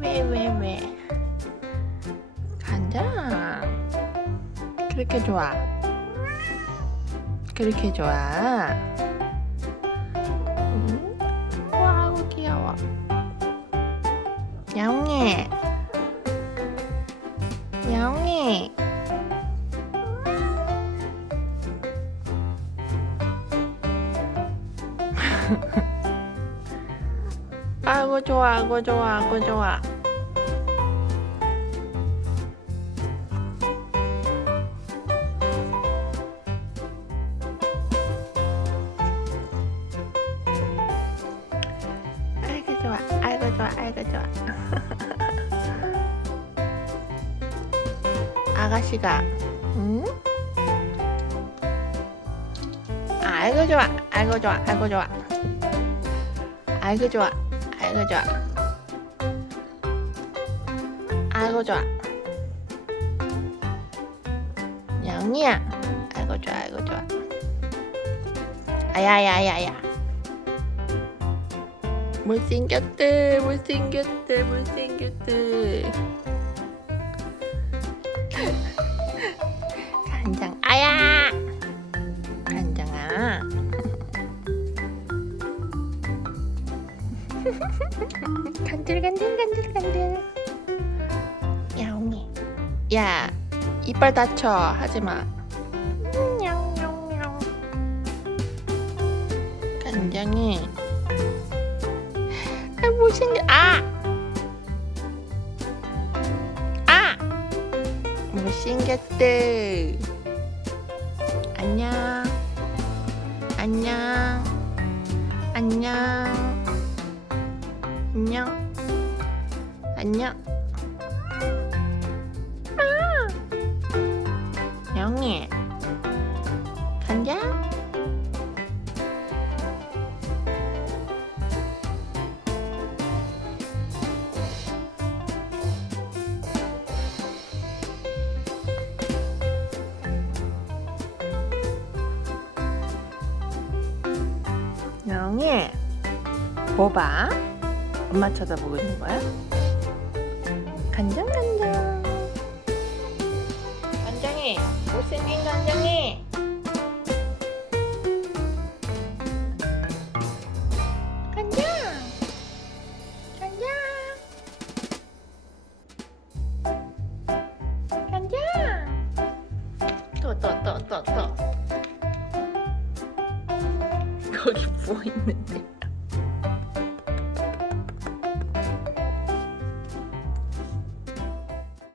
왜, 왜, 왜? 간다. 그렇게 좋아. 그렇게 좋아. 응? 와, 아우, 귀여워. 야옹이. 야옹이. 아이고 좋아 아이고 좋아 아이고 좋아. 아이고 좋아 아이고 좋아 아이고 좋아. 아가씨가 응? 아이고 좋아 아이고 좋아 아이고 좋아. 아이고 좋아 아이고 좋아 아이고 좋아. 영이야 아이고 좋아 아이고 좋아. 아야야야야. 못생겼대 못생겼대 못생겼대 간질 간질 간질 간질. 야옹이. 야 이빨 다쳐. 하지마. 냐옹냐옹냐옹 간장이. 아 못생겨. 아! 아! 못생겼대? 안녕. 안녕. 안녕 안녕. 안녕. 아! 영희. 간자? 영희. 뭐 봐? 엄마 쳐다보고 있는 거야? 간장 간장. 간장이 못생긴 간장이. 간장! 간장! 간장! 또또또 또또. 거기 부어 있는데